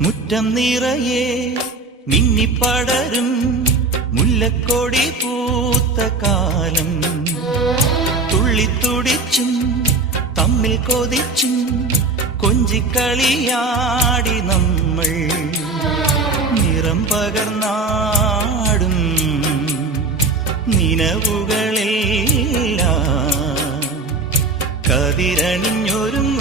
മുറ്റം നിറയെ മിന്നിപ്പടരും മുല്ലക്കൊടി പൂത്ത കാലം. തുള്ളിത്തുടിച്ചും തമ്മിൽ കൊതിച്ചും കൊഞ്ചിക്കളിയാടി നമ്മൾ. നിറം പകർന്നാടും നിലവുകളെല്ലാം കതിരണിഞ്ഞൊരുങ്ങ